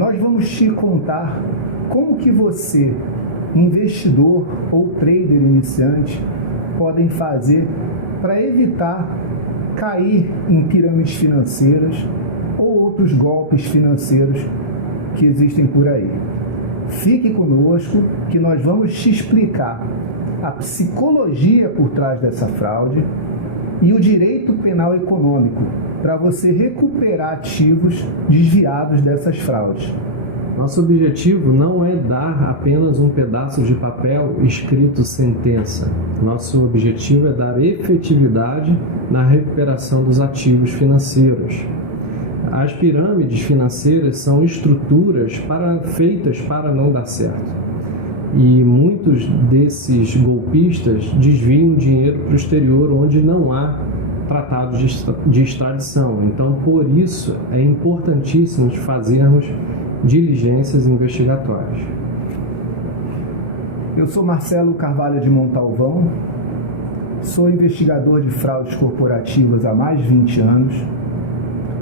nós vamos te contar como que você, investidor ou trader iniciante, podem fazer para evitar cair em pirâmides financeiras ou outros golpes financeiros que existem por aí. Fique conosco que nós vamos te explicar a psicologia por trás dessa fraude e o direito penal econômico para você recuperar ativos desviados dessas fraudes. Nosso objetivo não é dar apenas um pedaço de papel escrito sentença. Nosso objetivo é dar efetividade na recuperação dos ativos financeiros. As pirâmides financeiras são estruturas feitas para não dar certo. E muitos desses golpistas desviam dinheiro para o exterior, onde não há tratados de extradição. Então, por isso, é importantíssimo fazermos diligências investigatórias. Eu sou Marcelo Carvalho de Montalvão, sou investigador de fraudes corporativas há mais de 20 anos,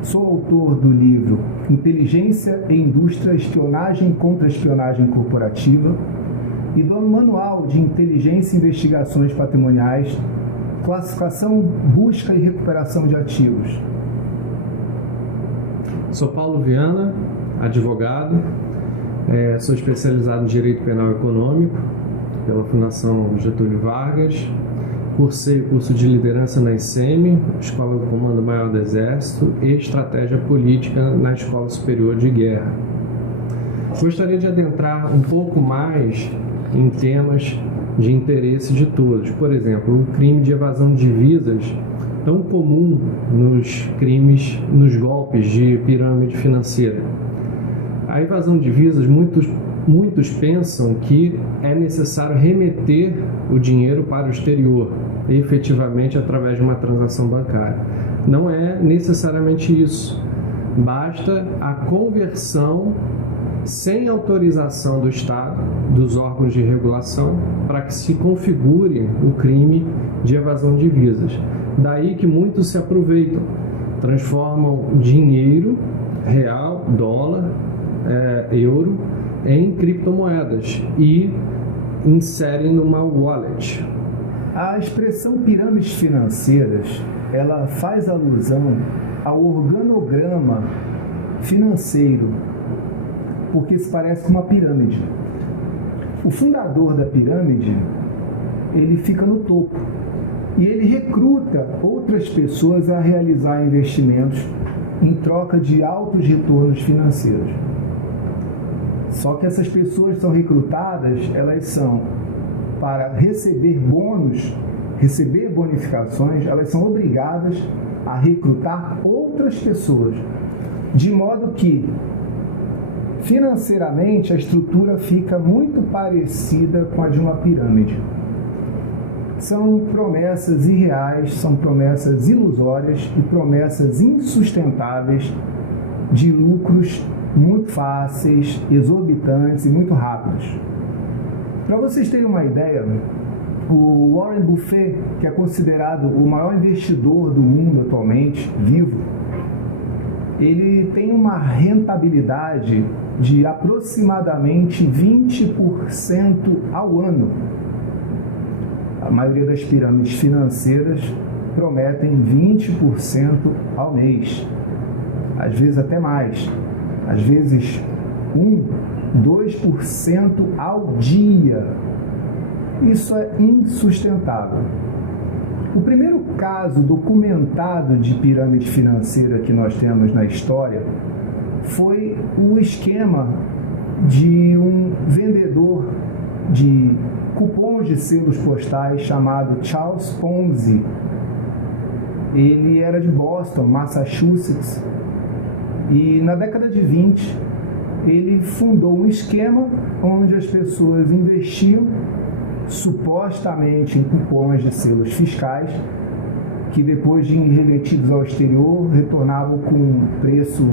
sou autor do livro Inteligência e Indústria, Espionagem contra a Espionagem Corporativa e do Manual de Inteligência e Investigações Patrimoniais, Classificação, Busca e Recuperação de Ativos. Sou Paulo Viana, advogado, sou especializado em Direito Penal Econômico pela Fundação Getúlio Vargas, cursei o curso de Liderança na ICEME, Escola do Comando Maior do Exército, e Estratégia Política na Escola Superior de Guerra. Gostaria de adentrar um pouco mais em temas de interesse de todos. Por exemplo, o crime de evasão de divisas, tão comum nos golpes de pirâmide financeira. A evasão de divisas, muitos pensam que é necessário remeter o dinheiro para o exterior, efetivamente através de uma transação bancária. Não é necessariamente isso. Basta a conversão sem autorização do Estado, dos órgãos de regulação, para que se configure o crime de evasão de divisas. Daí que muitos se aproveitam, transformam dinheiro real, dólar, euro, em criptomoedas e inserem numa wallet. A expressão pirâmides financeiras, ela faz alusão ao organograma financeiro, porque se parece com uma pirâmide. O fundador da pirâmide, ele fica no topo e ele recruta outras pessoas a realizar investimentos em troca de altos retornos financeiros. Só que essas pessoas são recrutadas, elas são para receber bônus, receber bonificações, elas são obrigadas a recrutar outras pessoas, de modo que financeiramente a estrutura fica muito parecida com a de uma pirâmide. São promessas irreais, são promessas ilusórias e promessas insustentáveis de lucros muito fáceis, exorbitantes e muito rápidos. Para vocês terem uma ideia, o Warren Buffett, que é considerado o maior investidor do mundo atualmente, vivo, ele tem uma rentabilidade de aproximadamente 20% ao ano. A maioria das pirâmides financeiras prometem 20% ao mês, às vezes até mais, às vezes 2% ao dia. Isso é insustentável. O primeiro caso documentado de pirâmide financeira que nós temos na história foi o esquema de um vendedor de cupons de selos postais chamado Charles Ponzi. Ele era de Boston, Massachusetts, e na década de 20 ele fundou um esquema onde as pessoas investiam supostamente em cupons de selos fiscais que depois de remetidos ao exterior retornavam com um preço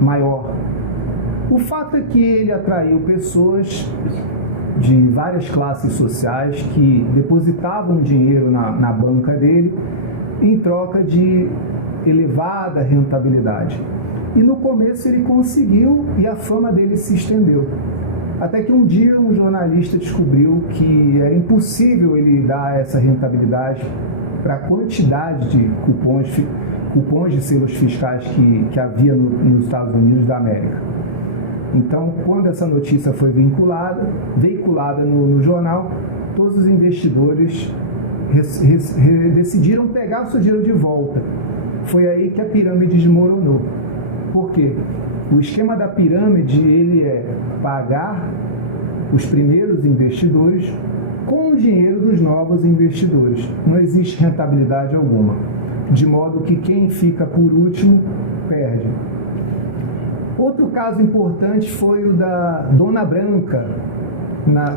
maior. O fato é que ele atraiu pessoas de várias classes sociais que depositavam dinheiro na banca dele em troca de elevada rentabilidade. E no começo ele conseguiu e a fama dele se estendeu. Até que um dia um jornalista descobriu que era impossível ele dar essa rentabilidade para a quantidade de cupons de selos fiscais que havia nos Estados Unidos da América. Então, quando essa notícia foi veiculada no jornal, todos os investidores decidiram pegar o seu dinheiro de volta. Foi aí que a pirâmide desmoronou. Por quê? O esquema da pirâmide ele é pagar os primeiros investidores com o dinheiro dos novos investidores. Não existe rentabilidade alguma, de modo que quem fica por último perde. Outro caso importante foi o da Dona Branca,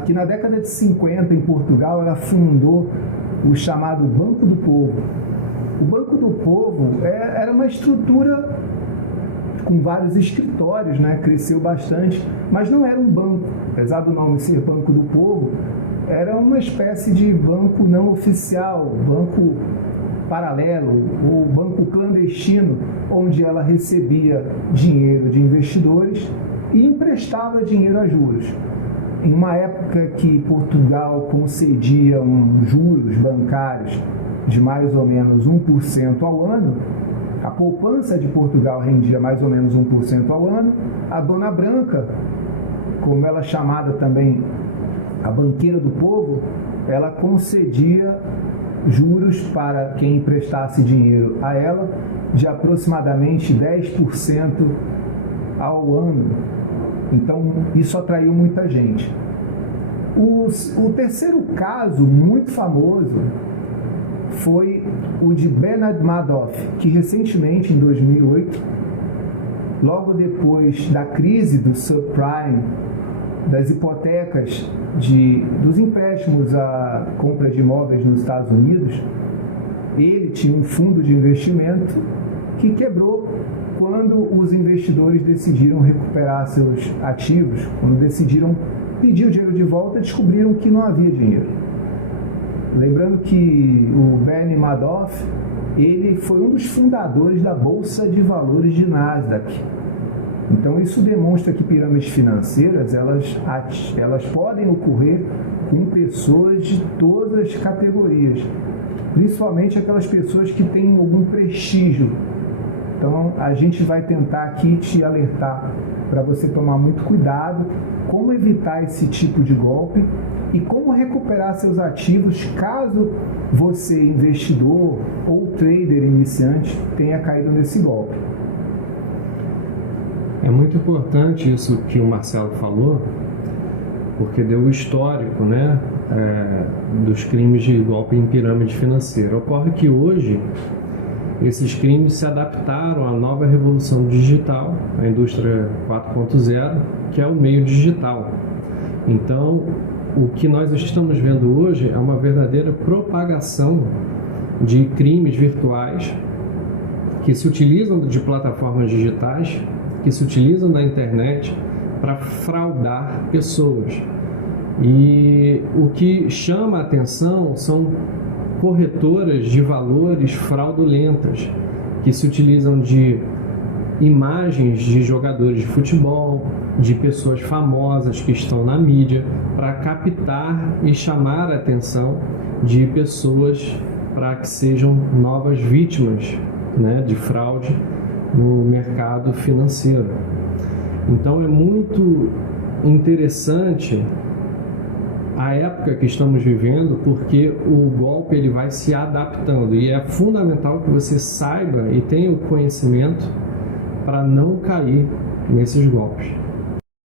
que na década de 50 em Portugal ela fundou o chamado Banco do Povo. O Banco do Povo era uma estrutura com vários escritórios, né? Cresceu bastante, mas não era um banco. Apesar do nome ser Banco do Povo, era uma espécie de banco não oficial, banco paralelo, ou banco clandestino, onde ela recebia dinheiro de investidores e emprestava dinheiro a juros. Em uma época que Portugal concedia juros bancários de mais ou menos 1% ao ano, a poupança de Portugal rendia mais ou menos 1% ao ano. A Dona Branca, como ela é chamada também a banqueira do povo, ela concedia juros para quem emprestasse dinheiro a ela de aproximadamente 10% ao ano. Então, isso atraiu muita gente. O terceiro caso muito famoso foi o de Bernard Madoff, que recentemente, em 2008, logo depois da crise do subprime, das hipotecas, dos empréstimos à compra de imóveis nos Estados Unidos, ele tinha um fundo de investimento que quebrou quando os investidores decidiram recuperar seus ativos, quando decidiram pedir o dinheiro de volta, descobriram que não havia dinheiro. Lembrando que o Bernie Madoff, ele foi um dos fundadores da Bolsa de Valores de Nasdaq. Então isso demonstra que pirâmides financeiras, elas podem ocorrer com pessoas de todas as categorias, principalmente aquelas pessoas que têm algum prestígio. Então a gente vai tentar aqui te alertar para você tomar muito cuidado, como evitar esse tipo de golpe e como recuperar seus ativos caso você, investidor ou trader iniciante, tenha caído nesse golpe. É muito importante isso que o Marcelo falou, porque deu o histórico, né, dos crimes de golpe em pirâmide financeira. Ocorre que hoje esses crimes se adaptaram à nova revolução digital, a indústria 4.0, que é o meio digital. Então, o que nós estamos vendo hoje é uma verdadeira propagação de crimes virtuais que se utilizam de plataformas digitais, que se utilizam da internet para fraudar pessoas. E o que chama a atenção são corretoras de valores fraudulentas, que se utilizam de imagens de jogadores de futebol, de pessoas famosas que estão na mídia, para captar e chamar a atenção de pessoas para que sejam novas vítimas, né, de fraude no mercado financeiro. Então é muito interessante a época que estamos vivendo, porque o golpe ele vai se adaptando e é fundamental que você saiba e tenha o conhecimento para não cair nesses golpes.